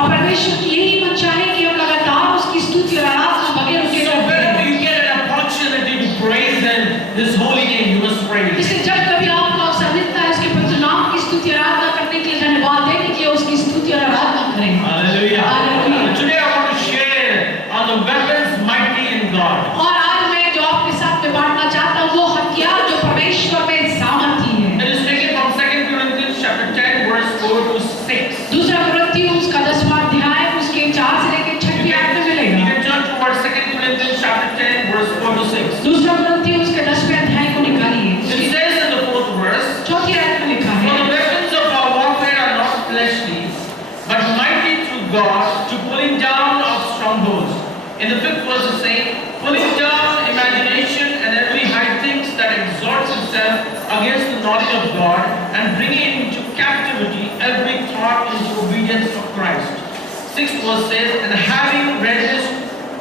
और परमेश्वर की यही मंशा है कि हम लगातार उसकी स्तुति और आराधना बगैर रुके So whenever you get an opportunity to praise His holy name, you must praise. इसलिए जब कभी आपको अवसर मिलता है उसके पवित्र नाम की स्तुति और आराधना करने के लिए, धन्यवाद देने के लिए उसकी स्तुति और आराधना करें। Hallelujah. Hallelujah. Today I want to share on the weapons mighty in God. और आज मैं जो आपके साथ में बांटना चाहता हूँ वो हथियार जो परमेश्वर में सामर्थ्य है। It is taken from 2 Corinthians chapter 10 verse 4 to 6. दूसरा कुरिन्थियों उसका 10वां अध्याय उसके 4 से लेकर 6वीं आयत में You मिलेगा। can turn towards 2 Corinthians chapter 10 verse 4 to 6. दूसरा कुरिन्थियों उसके 10वें अध्याय को निकालिए। It says in the 4th verse, चौथी आयत में लिखा for है, the weapons of our warfare are not fleshly, but mighty through God to pulling down of strongholds. In the 5th verse it says, pulling down imagination and every high thing that exalts itself against the knowledge of God, and bringing into captivity every thought into obedience of Christ. 6th verse says, and having readiness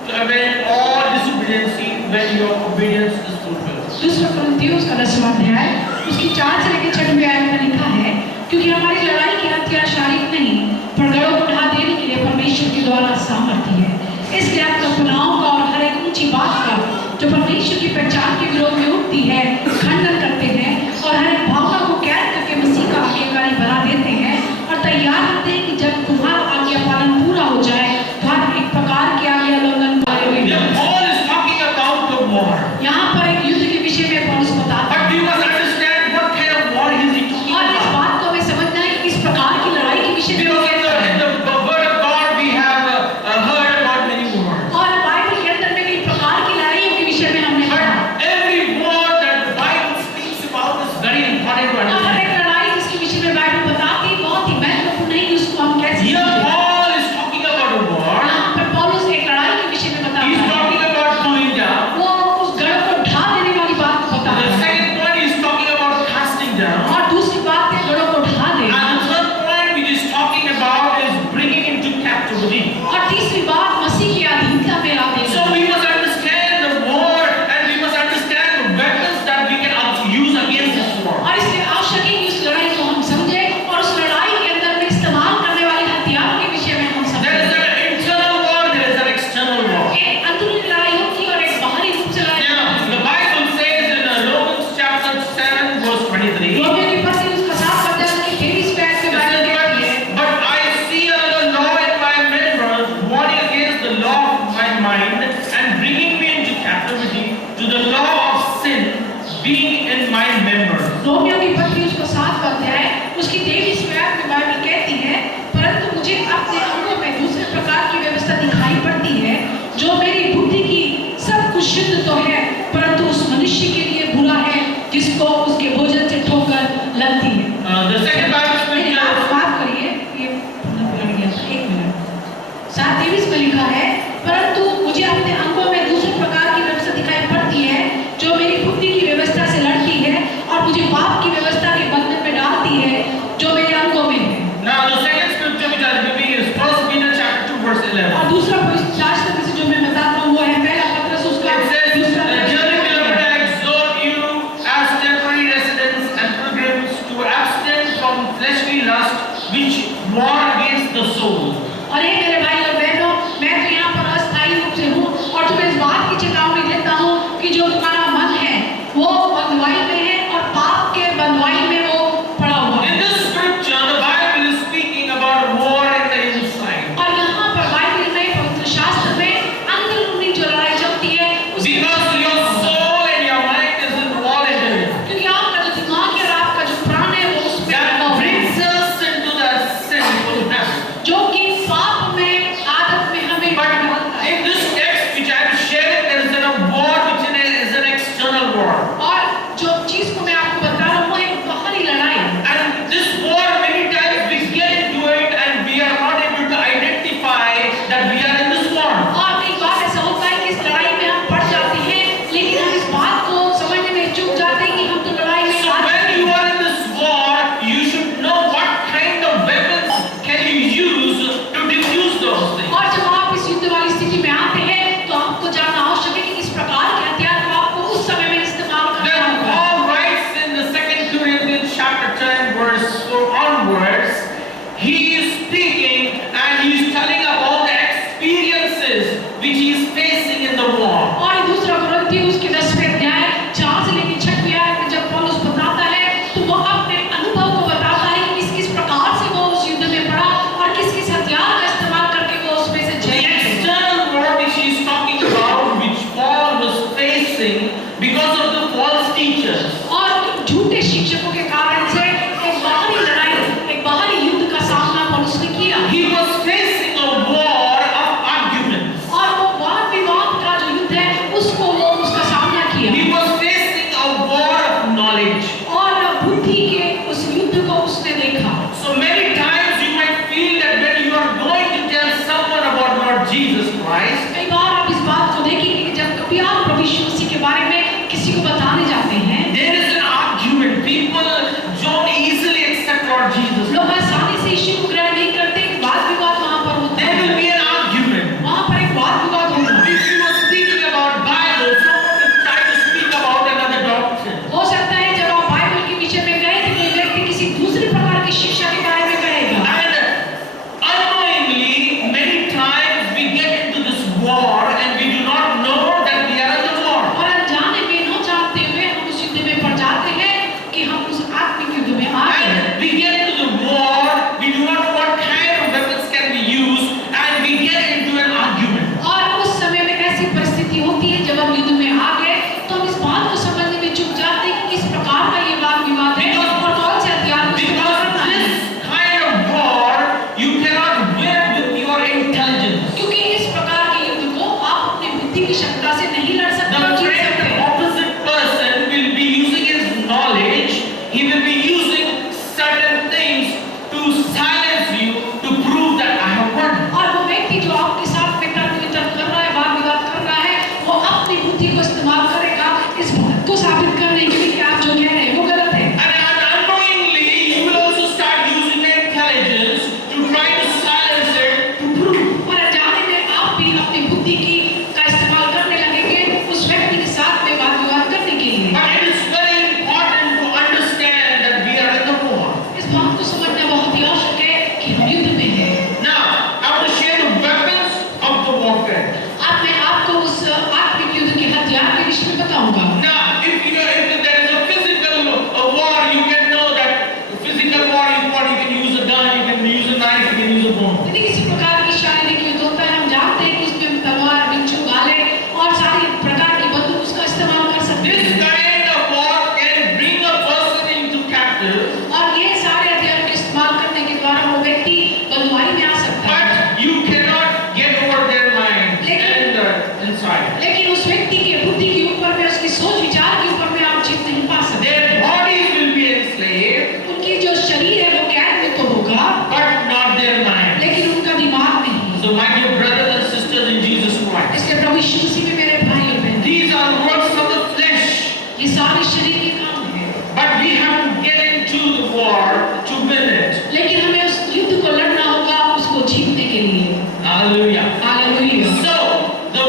to avenge all disobedience when your obedience is fulfilled. दूसरा कुरिन्थियों उसका 10वां अध्याय उसकी 4 से लेकर 6वीं आयत में लिखा है, क्योंकि हमारी लड़ाई के हथियार शारीरिक नहीं पर गढ़ों को ढा देने के लिए परमेश्वर के द्वारा सामर्थ्य है। इसलिए आप कल्पनाओं का और हर एक ऊंची बात का जो परमेश्वर की पहचान के विरोध में उठती है खंडन करते हैं और हर एक भावना को कैद करके मसीह का आज्ञाकारी बना देते हैं और तैयार रहते हैं कि जब तुम्हारा आज्ञा पालन पूरा हो जाए तो हर एक प्रकार के आज्ञा उल्लंघन वाले हुए। Paul is talking about the war. यहाँ पर एक युद्ध के विषय में पौलुस बताता But है we must understand what kind of war is he talking और इस about. बात को हमें समझना है कि किस प्रकार की लड़ाई के विषय में वो Because कहता है। in the word of God we have heard about many wars. और बाइबल के अंदर में कई प्रकार की लड़ाइयों के विषय में हमने पढ़ा But every war that the Bible speaks about is very important to और हर understand. एक लड़ाई जिसके विषय में बाइबल बताती है बहुत ही महत्वपूर्ण है कि उसको हम कैसे Here समझें। Paul is talking about a war. यहाँ पर पौलुस एक लड़ाई के विषय में बताता He is है, talking about pulling down. वो उस गढ़ को ढा देने वाली बात को बताता The है second point he is talking about casting down. और दूसरी बात है गढ़ों को ढा देना And the third point which is talking about is bringing into captivity. और तीसरी बात मसीह की अधीनता में ला देना। So we must understand the war and we must understand the weapons that we can use against this war. और इसलिए आवश्यक है कि उस लड़ाई को हम समझें और उस लड़ाई के अंदर में इस्तेमाल करने वाले हथियार के विषय में हम There is समझें। an internal war, there is an external war. एक अंदरूनी लड़ाई होती है और एक बाहरी रूप से लड़ाई Now, होती the Bible says in Romans chapter 7 verse 23, है। रोमियो की पत्री उसका 7 अध्याय उसकी 23वें आयत में बाइबल कहती है, but I see another law in my members, warring against the law of my mind and bringing me into captivity to the law of sin being in my members. Romeo की पत्री उसका 7 अध्याय उसकी 23वें आयत में Bible कहती है, परंतु मुझे अपने अंगों में दूसरे प्रकार की व्यवस्था दिखाई पड़ती है जो मेरी बुद्धि की सब कुछ शुद्ध तो है परंतु उस मनुष्य के लिए बुरा है जिसको उसके भोजन से ठोकर लगती है। The second Bible scripture माफ करिए ये पलट गया था, 1 मिनट। 7:23 में लिखा है, परंतु मुझे अपने अंगों में दूसरे प्रकार की व्यवस्था दिखाई पड़ती है जो मेरी बुद्धि की व्यवस्था से लड़ती है और मुझे पाप की व्यवस्था के बंधन में डालती है जो मेरे अंगों में है। Now the second scripture which I am giving is 1 Peter chapter 2 verse 11. और दूसरा शास्त्र में से जो मैं बताता हूँ वो है पहला पत्रस उसका It says, दूसरा dearly beloved, I exhort you as temporary residents and pilgrims to abstain from fleshly lust which war against the soul. और ये मेरे भाई और बहनों मैं तो यहाँ पर अस्थायी रूप से हूँ और तुम्हें इस बात की चेतावनी देता हूँ कि जो तुम्हारा मन है वो बंधुआई में है और पाप के बंधुआई में वो पड़ा हुआ है। In this scripture, the Bible is speaking about war in the inside. और यहाँ पर बाइबल में पवित्र शास्त्र में अंदरूनी जो लड़ाई चलती है उसकी Because your soul and your mind is involved in it. क्योंकि आपका जो दिमाग है और आपका जो प्राण है वो उसमें लगा That हुआ है brings us into that sinful habit. जो कि पाप में आदत में हमें But डालता है। in this text which I am sharing, there is a war which is an external war. और जो चीज को मैं आपको बता रहा हूँ वो एक बाहरी लड़ाई है। And this war, many times we get into it and we are not able to identify that we are in this war. और कई बार ऐसा होता है कि इस लड़ाई में हम पड़ जाते हैं लेकिन हम इस बात को समझने में चूक जाते हैं कि हम तो लड़ाई में So आ when चुके you हैं। are in this war, you should know what kind of weapons can you use to diffuse those things. और जब आप इस युद्ध वाली स्थिति में आते हैं तो आपको जानना आवश्यक है कि किस प्रकार के हथियार को आपको उस समय में इस्तेमाल करना Then होगा। Paul writes in the 2 Corinthians chapter 10 verse 4 onwards, he is speaking and he is Jesus Christ, कई बार आप इस बात को देखेंगे कि जब कभी आप प्रभु यीशु मसीह के बारे में किसी को बताने जाते हैं, there is an argument. People don't easily accept Lord Jesus. लोग आसानी से यीशु को ग्रहण नहीं करते, वाद विवाद वहाँ पर होता There है, will be an argument. वहाँ पर एक वाद विवाद होगा। If you are speaking about Bible, someone will try to speak about another doctrine. हो सकता है जब आप बाइबल के विषय में गए कि कोई व्यक्ति किसी दूसरे प्रकार की शिक्षा के बारे में कहेगा, And unknowingly, many times we get into this war and we do not know that we are in the war. और अनजाने में न जानते हुए हम उस युद्ध में पड़ जाते हैं कि हम उस आत्मिक युद्ध में आ गए हैं। And we get into the war, we do not know what kind of weapons can be used, and we get into an argument. और उस समय में ऐसी परिस्थिति होती है जब हम युद्ध में आ गए तो हम इस बात को समझने में चूक जाते हैं कि किस प्रकार का ये वाद विवाद है और कौन से हथियार को इस्तेमाल Because करना है। this kind of war, you cannot win with your intelligence. क्योंकि इस प्रकार के युद्ध को आप अपनी बुद्धि की क्षमता से नहीं लड़ सकते The और जीत सकते friend, हैं। opposite person will be using his knowledge, he will be using certain things to silence you, to prove that I have won. और वो व्यक्ति जो आपके साथ में तर्क वितर्क कर रहा है, वाद विवाद कर रहा है, वो अपनी बुद्धि को इस्तेमाल करेगा इस बात को साबित करने के लिए कि आप जो कह रहे हैं वो गलत है। And unknowingly, you will also start using your intelligence to try to silence it, to prove. और अनजाने में आप भी अपनी बुद्धि का इस्तेमाल करने लगेंगे उस व्यक्ति के साथ में वाद विवाद करने के लिए। But it is very important to understand that we are in the war. इस बात को समझना बहुत ही आवश्यक है कि हम युद्ध में हैं। Now, I want to share the weapons of the warfare. अब मैं आपको उस आत्मिक युद्ध के हथियार के विषय में बताऊंगा। Now, if there is a physical war, you can know that physical war is what you can use a gun, you can use a knife, you can use a bomb. यदि किसी प्रकार की शारीरिक युद्ध होता है, हम जानते हैं कि उसमें तलवार, बिच्छू, भाले और सारी प्रकार की बंदूक उसका इस्तेमाल कर सकते This हैं। kind of war can bring a person into captive, और ये सारे हथियारों का इस्तेमाल करने के द्वारा वो व्यक्ति बंधुआई में आ सकता है। but you cannot get over their mind and inside. लेकिन उस व्यक्ति की बुद्धि के ऊपर में, उसकी सोच विचार के ऊपर में आप जीत नहीं पा सकते। Their bodies will be enslaved, उनकी जो शरीर है वो कैद में तो होगा, but not their mind. लेकिन उनका दिमाग नहीं। So, my dear brothers and sisters in Jesus Christ, इसलिए प्रभु यीशु मसीह में मेरे भाई और बहन, these are works of the flesh, ये सारे शरीर के काम है, but we have to get into the war to win it. लेकिन हमें उस युद्ध को लड़ना होगा उसको जीतने के लिए। Hallelujah. Hallelujah. So, the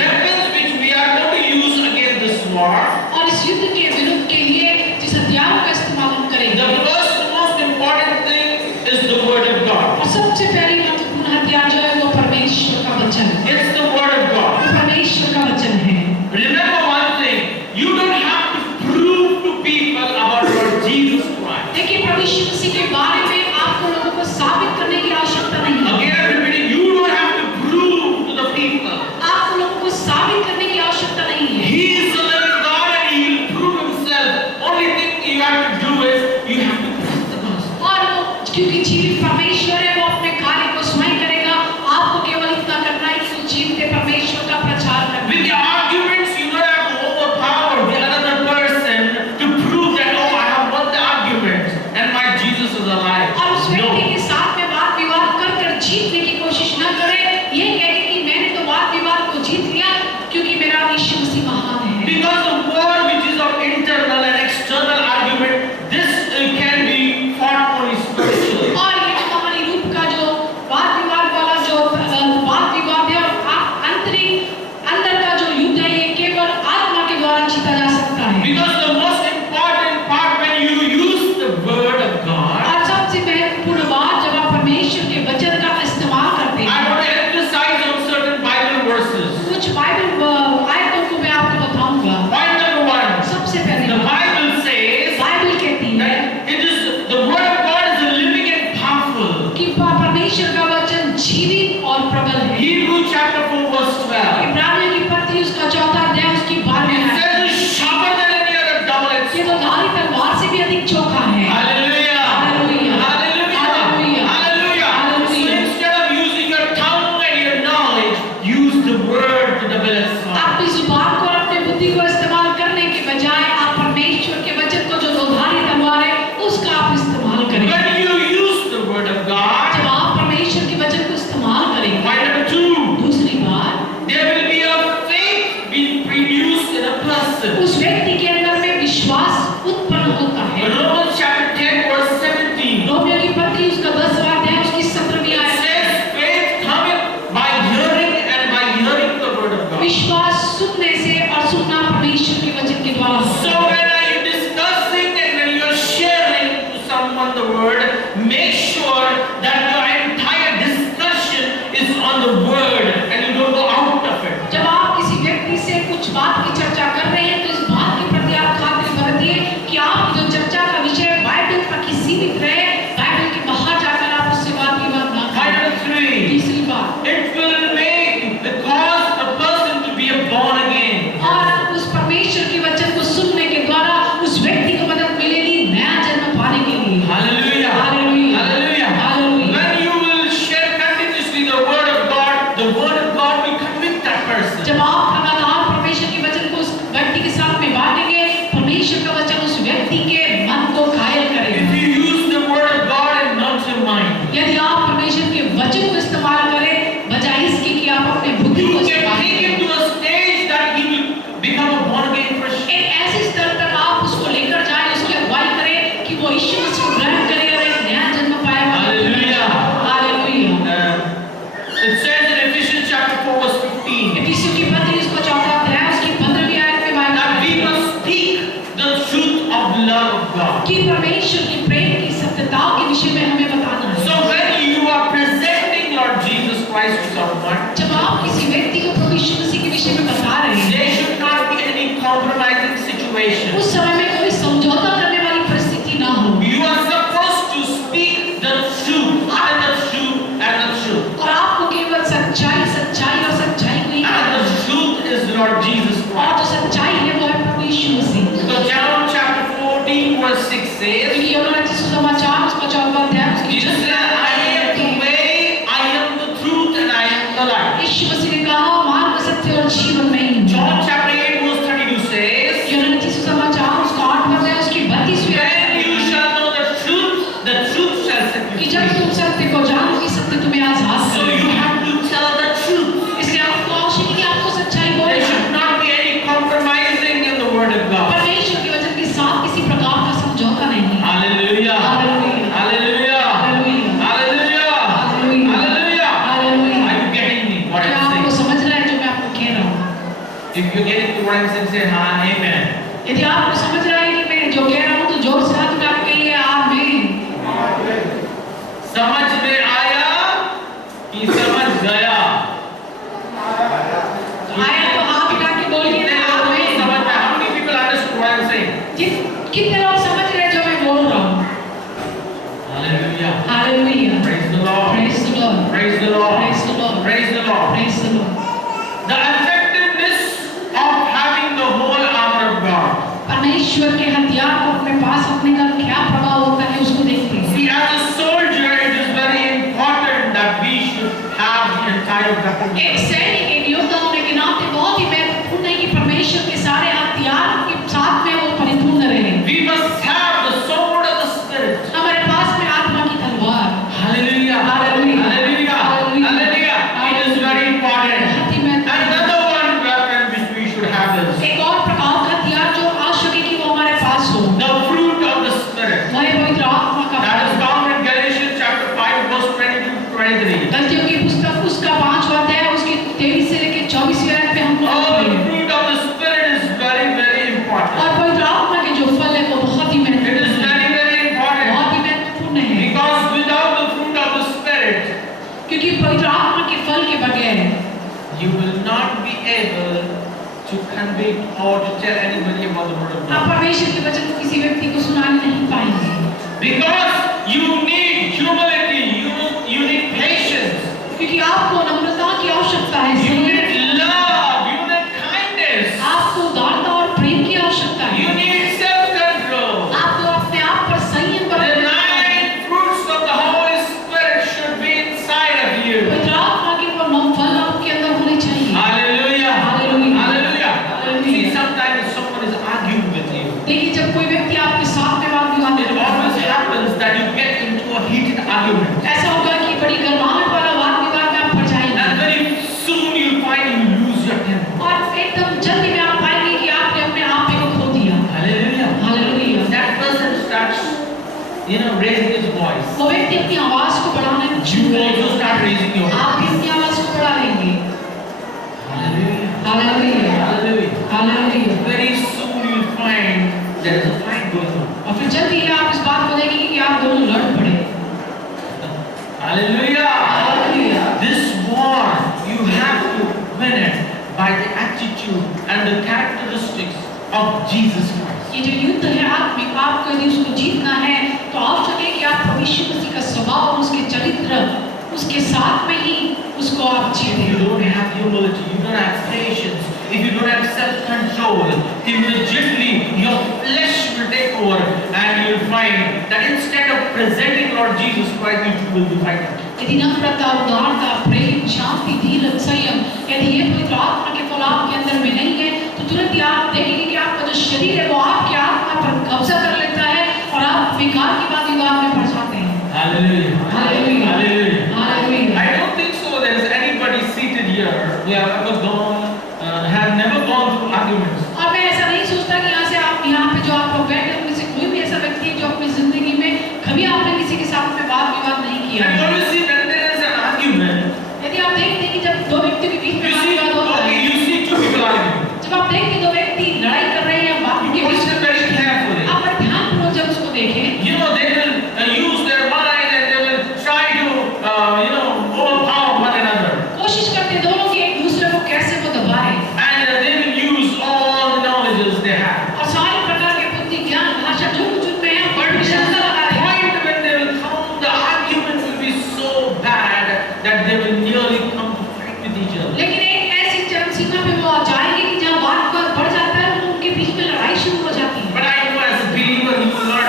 weapons which we are going to use against this war, और इस युद्ध के विरुद्ध के लिए जिस हथियारों का इस्तेमाल हम the करेंगे, first most important thing is the word of God. और सबसे पहली महत्वपूर्ण हथियार जो है वो परमेश्वर का वचन है। It's the word of God. वो परमेश्वर का वचन है। Remember one thing, you don't have to prove to people about Lord Jesus Christ. देखिए प्रभु यीशु मसीह के बारे में आपको लोगों को साबित करने की आवश्यकता नहीं है। Again, I'm repeating, you don't have to prove to the people. आपको लोगों को साबित करने की आवश्यकता नहीं है। He is the living God and He will prove Himself. Only thing you have to do is you have to preach the gospel. और वो क्योंकि जीवित परमेश्वर है, वो अपने कार्य को स्वयं करेगा। आपको केवल इतना करना है कि जीवित परमेश्वर का प्रचार करना। With your arguments, you don't have to overpower the other person to prove that, oh, I have won the argument and my Jesus is alive. और उस व्यक्ति No. के साथ में वाद विवाद कर जीतने की कोशिश न करें। ये कह के कि मैंने तो वाद विवाद को जीत लिया क्योंकि मेरा यीशु मसीह महान है। Because the war which is of internal and external argument, this can be fought only spiritually. और ये जो हमारी रूप का जो वाद विवाद वाला जो वाद विवाद है और अंदर का जो युद्ध है, ये केवल आत्मा के द्वारा जीता जा सकता है। Because the most important part when you use the word of God, और सबसे महत्वपूर्ण बात जब आप परमेश्वर के वचन का इस्तेमाल करते I हैं, want to emphasize on certain Bible verses. कुछ बाइबल आयतों को मैं आपको बताऊंगा। Point number one, सबसे पहले the Bible says बाइबल कहती है that it is the word of God is living and powerful. कि परमेश्वर का वचन जीवित और प्रबल है। Hebrew chapter 4 verse 12. इब्रानियों की पत्री उसका 4वां अध्याय उसकी 12वीं It आयत। says it's sharper than any other double-edged ये तो sword. धारी तलवार से भी अधिक चोखा है। Hallelujah. Hallelujah. Hallelujah. Hallelujah. Hallelujah. Hallelujah. So instead of using your tongue and your knowledge, use the word to double-edged sword. अपनी जुबान को और अपनी बुद्धि को इस्तेमाल करने के बजाय आप परमेश्वर के वचन को जो दोधारी तलवार है उसका आप इस्तेमाल करें। When you use the word of God, जब आप परमेश्वर के वचन को इस्तेमाल करेंगे, point number it will cause a person to be born again. और उस परमेश्वर के वचन को सुनने के द्वारा उस व्यक्ति को मदद मिलेगी नया जन्म पाने के लिए। Hallelujah. Hallelujah. Hallelujah. Hallelujah. When you will share continuously the word of God, the word of God will convict that person. जब आप लगातार परमेश्वर के वचन को उस व्यक्ति के साथ में बांटेंगे, परमेश्वर का वचन उस व्यक्ति के मन को घायल If करेगा। you use the word of God and not your mind, यदि आप परमेश्वर के वचन को इस्तेमाल करें बजाय इसके कि आप अपने बुद्धि you को can इस्तेमाल take him करें, to a stage that he will become a born again Christian. एक ऐसे स्तर तक आप उसको लेकर जाएं, उसकी अगुवाई करें कि वो यीशु मसीह को ग्रहण करे और एक नया जन्म पाए। Hallelujah. Hallelujah. It says in Ephesians chapter 4 verse 15 इफिसियों की पत्री उसका चौथा अध्याय उसकी 15वीं आयत में बात that we must speak the truth of love of God. कि परमेश्वर की प्रेम की सत्यता के विषय में हमें बताना है। So when you are presenting Lord Jesus Christ to someone, जब आप किसी व्यक्ति को प्रभु यीशु मसीह के विषय में बता रहे हैं, there should not be any compromising situation. उस समय में कोई समझौता करने वाली परिस्थिति ना हो। You are supposed to speak the truth and the truth and the truth. और आपको केवल सच्चाई सच्चाई और सच्चाई को ही And कहना the है। truth is Lord Jesus और Christ. जो सच्चाई है वो है प्रभु यीशु मसीह। So John chapter 14 verse 6 says, क्योंकि यूहन्ना सुसमाचार उसका 14वां अध्याय उसकी Jesus said, I am the way, I am the truth, and I am the life. यीशु मसीह ने कहा मार्ग सत्य और जीवन में ही हूँ। John chapter 8 verse 32 says, यूहन्ना सुसमाचार उसका 8वां अध्याय उसकी 32वीं आयत when you shall know the truth shall set कि you जब free. तुम सत्य को जानोगे सत्य तुम्हें आजाद So you करेगा। have to tell the truth. इसलिए आपको आवश्यक है कि आपको सच्चाई There बोलना है। should not be any compromising in the word of God. परमेश्वर के वचन के साथ किसी प्रकार का समझौता नहीं। Hallelujah. Hallelujah. Hallelujah. Hallelujah. Hallelujah. Hallelujah. Hallelujah. Hallelujah. Are you getting me? What क्या I'm आपको saying? समझ रहा है जो मैं आपको कह रहा हूँ? If you get it, what I'm saying, say amen. यदि आपको समझ रहा है कि मैं जो कह रहा हूँ तो जोर से हाथ उठा के कहिए आमीन। समझ में आया कि समझ गया? आया तो हाथ उठा के बोलिए कितने ना लोगों को आमीन। समझ में? How many people understand what I'm saying? कितने लोग समझ रहे हैं जो मैं बोल रहा हूँ? Hallelujah. Hallelujah. Praise the Lord. Praise the Lord. Praise the Lord. Praise the Lord. Praise the Lord. Praise the Lord. The effectiveness of having the whole armor of God. परमेश्वर के हथियार को अपने पास रखने का क्या प्रभाव होता है उसको देखते हैं। See, as a soldier, it is very important that we should have the entire weapon. एक सैनिक एक योद्धा होने के नाते बहुत ही महत्वपूर्ण है कि परमेश्वर के सारे हथियार के साथ में वो परिपूर्ण रहे। We must have the sword of the Spirit. हमारे पास में आत्मा की तलवार। Hallelujah. Hallelujah. Hallelujah. Hallelujah. It is very important. बहुत ही महत्वपूर्ण। Another one weapon which we should have is एक और प्रकार का हथियार जो आवश्यक है कि वो हमारे पास हो। the fruit of the Spirit. वह पवित्र आत्मा का That is फल। found in Galatians chapter 5 verse 22 to 23. गलतियों की पुस्तक उसका 5वां अध्याय उसके 23 से लेकर 24वीं आयत पे हम लोग Oh, पढ़ते the हैं। fruit of the Spirit is very, very important. और पवित्र आत्मा के जो फल है वो बहुत ही It is महत्वपूर्ण है। very, very important. बहुत ही महत्वपूर्ण है। Because without the fruit of the Spirit, क्योंकि पवित्र आत्मा के फल के बगैर you will not be able to convict or to tell anybody about the word of आप God. परमेश्वर के वचन को किसी व्यक्ति को सुना नहीं पाएंगे। Because you need humility, you need patience, क्योंकि आपको नम्रता की आवश्यकता है। you need love, you need kindness, आपको उदारता और प्रेम की आवश्यकता you है। need self-control. आपको अपने आप पर संयम The बरतना है। 9 fruits of the Holy Spirit should be inside of you. पवित्र आत्मा के वो 9 फल आपके अंदर होने चाहिए। Hallelujah. Hallelujah. Hallelujah. Hallelujah. See, sometimes someone is arguing with you. देखिए जब कोई व्यक्ति आपके साथ में वाद विवाद It करता always है, happens that you get into a heated argument. ऐसा होगा कि बड़ी गर्माहट वाला वाद विवाद में आप पड़ जाएंगे। And very soon you'll find you lose your temper. और एकदम जल्दी में आप पाएंगे कि आपने अपने आप को खो दिया। Hallelujah. Hallelujah. That person starts, raising his voice. वो व्यक्ति अपनी आवाज को बढ़ाने You also start raising your voice. आप भी अपनी आवाज को बढ़ा लेंगे। Hallelujah. Hallelujah. Hallelujah. Hallelujah. Very soon you'll find there is a fight going on. और फिर जल्दी ही आप इस बात को देखेंगे कि आप दोनों लड़ पड़े। Hallelujah. Hallelujah. This war, you have to win it by the attitude and the characteristics of Jesus Christ. ये जो युद्ध है आत्मिक, आपको यदि उसको जीतना है तो आवश्यक है कि आप प्रभु यीशु मसीह का स्वभाव और उसके चरित्र उसके साथ में ही उसको आप If जीते। you don't have humility, you don't have patience, if you don't have self-control, immediately your flesh will take over and you will find that instead of presenting Lord Jesus Christ, you will be fighting. यदि नम्रता, उदारता, प्रेम, शांति, धीरज, संयम यदि ये पवित्र आत्मा के फल आपके अंदर में नहीं है तो तुरंत ही आप देखेंगे कि आपका जो शरीर है वो आपकी आत्मा पर कब्जा कर लेता है और आप विकार की बात विवाद में पड़ जाते हैं। Hallelujah. Hallelujah. Hallelujah. Hallelujah. I don't think so there is anybody seated here who have ever never gone through arguments. और मैं ऐसा नहीं सोचता कि यहाँ पे जो आप लोग बैठे हैं उनमें से कोई भी ऐसा व्यक्ति है जो अपनी जिंदगी में कभी आपने किसी के साथ में वाद विवाद नहीं किया And है। when you see when there is an argument, यदि आप देखते हैं कि जब दो व्यक्तियों के बीच में you वाद see, विवाद होता okay, है, you see two people arguing. जब आप देखते हैं दो व्यक्ति लड़ाई कर रहे हैं बात You के बीच listen very carefully. आप बड़े ध्यानपूर्वक जब उसको देखें, You know, they will use their mind and they will try to, overpower one another. कोशिश करते हैं दोनों की एक दूसरे को कैसे वो दबाए And they will use all the knowledges they have. और सारे प्रकार के बुद्धि ज्ञान भाषा जो कुछ उनमें है बड़ विशेषता लगा The रहे हैं। point when they will come, the argument will be so bad that they will nearly come to fight with each other. लेकिन एक ऐसी चरम सीमा पे वो आ जाएंगे कि जहाँ वाद विवाद बढ़ जाता है तो उनके बीच में लड़ाई शुरू हो जाती है। But I know as a believer, you will not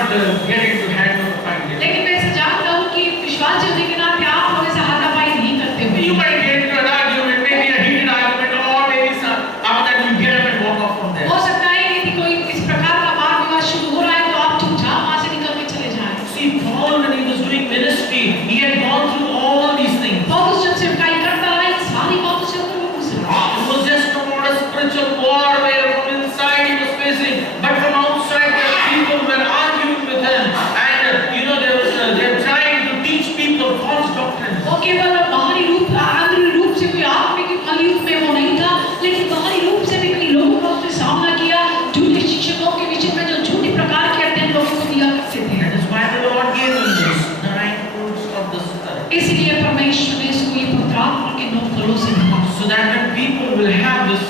get into hand of fighting. लेकिन मैं ऐसा जानता हूँ कि विश्वासी होने के नाते आप लोग ऐसा हाथापाई नहीं करते हो। You might get into an argument, maybe a heated argument, or maybe after that you get up and walk off from there. हो सकता है कि यदि कोई इस प्रकार का वाद विवाद शुरू हो रहा है तो आप चुपचाप वहाँ से निकल के चले जाएं। See, Paul, when he was doing ministry, he had gone through all these things. पौलुस जब सेवकाई करता रहा इन सारी बातों से होकर वो गुजरा। It was just not a spiritual warfare from inside he was facing, but from outside there were people who were arguing with him, and they were trying to teach people false doctrines. वो केवल बाहरी रूप आंतरिक रूप से कोई आत्मिक युग में वो नहीं था, लेकिन बाहरी रूप से भी कई लोगों का उसने सामना किया झूठे शिक्षकों के विषय में जो झूठी प्रकार के अध्ययन लोगों को दिया करते थे। That is why the Lord gave him this 9 fruits of the Spirit. इसलिए परमेश्वर ने इसको ये पवित्र आत्मा के 9 फलों से भरा। So that when people will have this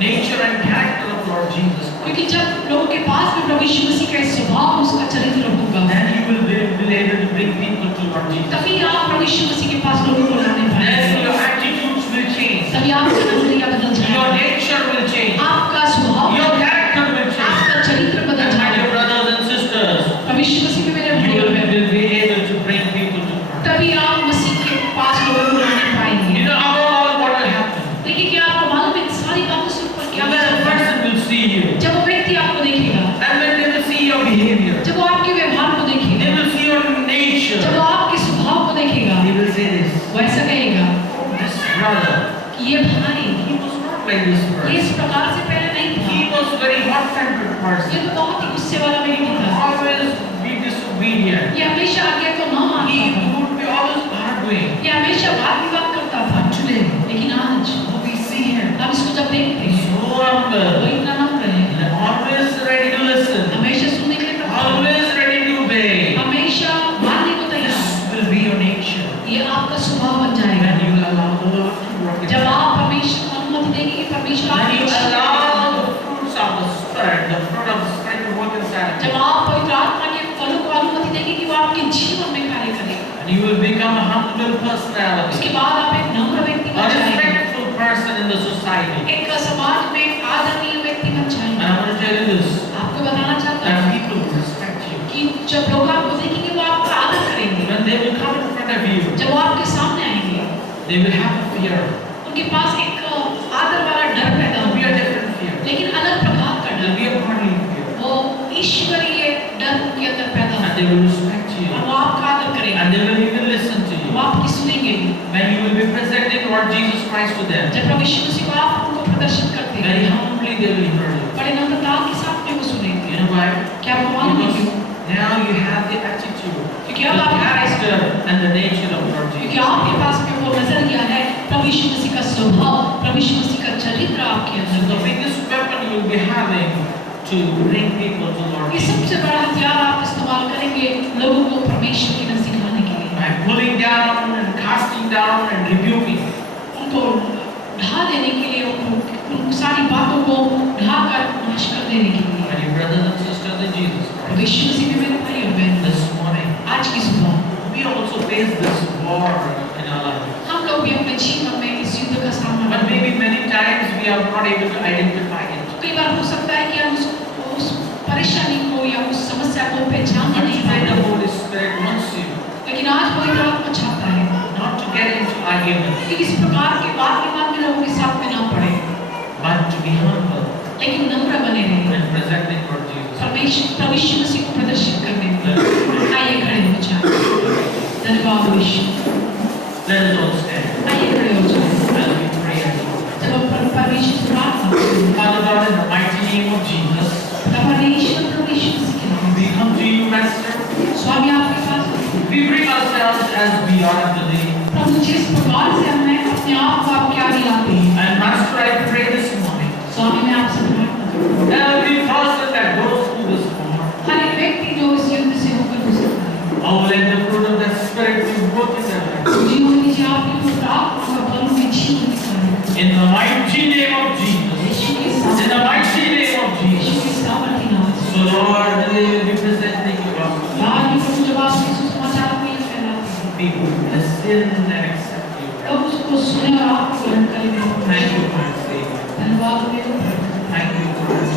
nature and character of Lord Jesus Christ, क्योंकि जब लोगों के पास में प्रभु यीशु मसीह का स्वभाव उसका चरित्र होगा, then you will be able to bring people to Lord Jesus. तभी आप प्रभु यीशु मसीह के पास लोगों को लाने Then पाएंगे। your attitudes will change. तभी आपका नजरिया बदल Your जाएगा, nature will change. आपका स्वभाव, Your character will change. आपका चरित्र बदल And my dear जाएगा। brothers and sisters, प्रभु यीशु मसीह में मेरे you भाइयों बहनों, will be able to bring people to Christ. तभी आप मसीह के पास लोगों को लाने You पाएंगे। know, above all, what will happen? देखिए क्या आपको मालूम है इन सारी बातों से ऊपर क्या When a होगा? person will see you, जब वो व्यक्ति आपको देखेगा, and when they will see your behavior, जब वो आपके व्यवहार को देखेगा, they will see your जब वो nature, आपके स्वभाव को देखेगा, they will say this, वो ऐसा कहेगा this brother, कि ये भाई he was not like this ये person. इस प्रकार से पहले नहीं था, He was very hot-tempered person. ये तो बहुत ही गुस्से वाला व्यक्ति था, Always be disobedient. ये हमेशा आज्ञा को न मानता He था, would be always arguing. ये हमेशा वाद विवाद करता था। Today, लेकिन आज how we see him, हम इसको जब देखते हैं so वो humble, इतना नम्र है, always ready to listen, हमेशा सुनने के लिए तत्पर है, always ready to obey. हमेशा मानने को तैयार। This will be your nature. ये आपका स्वभाव बन जाएगा When you allow the Lord to work in जब you. आप परमेश्वर को अनुमति देंगे कि परमेश्वर When आपकी you इच्छा allow the fruits of the Spirit, the fruit of the Spirit to work inside जब you, आप पवित्र आत्मा के फलों को अनुमति देंगे कि वो आपके जीवन में कार्य करे, and you will become a humble personality, उसके बाद आप एक नम्र व्यक्ति a बन जाएंगे, respectful person in the society. एक समाज में एक आदरणीय व्यक्ति बन And जाएंगे। I want to tell you this, आपको बताना चाहता हूँ that people will respect you. कि जब लोग आपको देखेंगे वो आपका आदर करेंगे, When they will come in front of you, जब वो आपके सामने आएंगे they will have a fear. उनके पास एक आदर वाला डर पैदा It will be a होगा, different fear. लेकिन अलग प्रकार का It डर, will be a godly fear. वो ईश्वरीय डर उनके अंदर पैदा And होगा they will respect you. और वो आपका आदर करेंगे, And they will even listen to वो you. आपकी सुनेंगे भी। When you will be presenting Lord Jesus Christ to them, जब प्रभु यीशु मसीह को आप उनको प्रदर्शित करते very हैं, humbly they will hear you. बड़े नम्रता के साथ में वो सुनेंगे। You know why? क्या आपको मालूम है क्यों? Because now you have the attitude, क्योंकि the अब आपके पास character and the nature of Lord क्योंकि Jesus. आपके पास में वो नजरिया है प्रभु यीशु मसीह का स्वभाव, प्रभु यीशु मसीह का चरित्र आपके So अंदर the है। biggest weapon you will be having to bring people to Lord ये Jesus. सबसे बड़ा हथियार आप इस्तेमाल करेंगे लोगों को परमेश्वर की नजदीक लाने के लिए, By pulling down and casting down and rebuking. उनको ढा देने के लिए, उन सारी बातों को ढा कर नाश कर देने के लिए। My dear brothers and sisters in Jesus Prabhu Christ, यीशु मसीह में मेरे भाई और बहन, this morning आज की सुबह we also face this war in our life. हम लोग भी अपने अपने जीवन में इस युद्ध का सामना But करते हैं। maybe many times we are not able to identify it. कई बार हो सकता है कि हम उस परेशानी को या उस समस्या को पहचान But नहीं today the पाते, Holy Spirit wants you लेकिन आज पवित्र आत्मा चाहता है not to get into arguments, कि इस प्रकार के वाद विवाद में लोगों के साथ में ना पड़े, but to be humble लेकिन नम्र बने रहे, and presenting for Jesus. प्रभु यीशु मसीह को प्रदर्शित करने में। आइए खड़े हो जाएं। धन्यवाद यीशु। Let us all stand आइए खड़े हो जाएं। as we pray and worship. जब हम परमेश्वर से प्रार्थना करते हैं, Father God, in the mighty name of Jesus, परमेश्वर प्रभु यीशु मसीह के नाम we come to you, Master. में स्वामी आपके पास We bring ourselves as we are today. प्रभु जिस प्रकार से हमने अपने आप को आपके आगे लाते हैं, And Master, I pray this morning, स्वामी मैं आपसे प्रार्थना करता हूं, every person that goes through this war, हर एक व्यक्ति जो इस युद्ध से होकर गुजरता है, oh, let the fruit of the Spirit be work in their life. जीवन दीजिए आपके ऊपर आत्मा का बल में जीवन निकालें। In the mighty name of Jesus. यीशु के In the सामर्थ्य, mighty name of Yeshu Jesus. के सामर्थ्य नाम से। So Lord, when they will be presenting the gospel, आज भी प्रभु जब आप यीशु समाचार को ये फैलाते हैं, people will listen and accept you. लोग उसको सुने और आपको ग्रहण करें। Thank you, my Savior. धन्यवाद मेरे प्रभु। Thank you, Lord.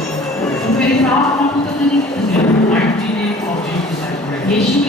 तो मेरी प्रार्थना को तो नहीं In the mighty name of Jesus, I pray. Yeshu